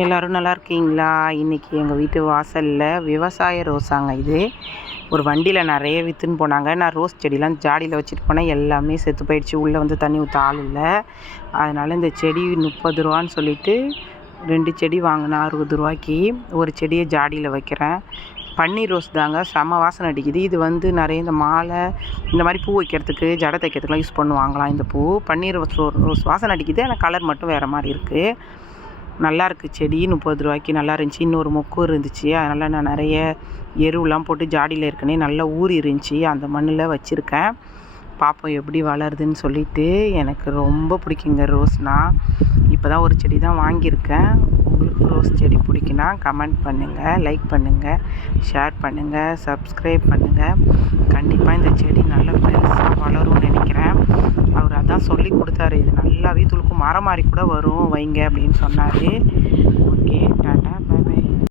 எல்லோரும் நல்லா இருக்கீங்களா? இன்றைக்கி எங்கள் வீட்டு வாசலில் விவசாய ரோஸாங்க இது. ஒரு வண்டியில் நிறைய விற்றுன்னு போனாங்க. நான் ரோஸ் செடிலாம் ஜாடியில் வச்சுட்டு போனேன், எல்லாமே செத்து போயிடுச்சு. உள்ளே வந்து தண்ணி ஊற்ற ஆள் இல்லை. அதனால் இந்த செடி 30 ரூபான்னு சொல்லிவிட்டு 2 செடி வாங்கினேன் 60 ரூபாய்க்கு. ஒரு செடியை ஜாடியில் வைக்கிறேன். பன்னீர் ரோஸ் தாங்க, செம்ம வாசனை அடிக்குது. இது வந்து நிறைய இந்த மாலை இந்த மாதிரி பூ வைக்கிறதுக்கு, ஜடை தைக்கிறதுக்குலாம் யூஸ் பண்ணுவாங்களாம். இந்த பூ பன்னீர் ரோஸ் வாசனை அடிக்குது, ஆனால் கலர் மட்டும் வேறு மாதிரி இருக்குது. நல்லாயிருக்கு செடி. 30 ரூபாய்க்கு நல்லா இருந்துச்சு. இன்னொரு மொக்கு இருந்துச்சு, அதனால் நான் நிறைய எருவெலாம் போட்டு ஜாடியில் இருக்கனே நல்லா ஊறி இருந்துச்சு, அந்த மண்ணில் வச்சுருக்கேன். பார்ப்போம் எப்படி வளருதுன்னு சொல்லிட்டு. எனக்கு ரொம்ப பிடிக்குங்க ரோஸ்னால். இப்போ தான் ஒரு செடி தான் வாங்கியிருக்கேன். உங்களுக்கு ரோஸ் செடி பிடிக்குன்னா கமெண்ட் பண்ணுங்கள், லைக் பண்ணுங்கள், ஷேர் பண்ணுங்கள், சப்ஸ்கிரைப் பண்ணுங்கள். கண்டிப்பாக இந்த செடி நல்லா பெருசாக வளரும்னு நினைக்கிறேன். அவர் அதான் சொல்லி கொடுத்தாரு, இது நல்லாவே துளுக்கும், மரம் மாதிரி கூட வரும் வைங்க அப்படின்னு சொன்னார்.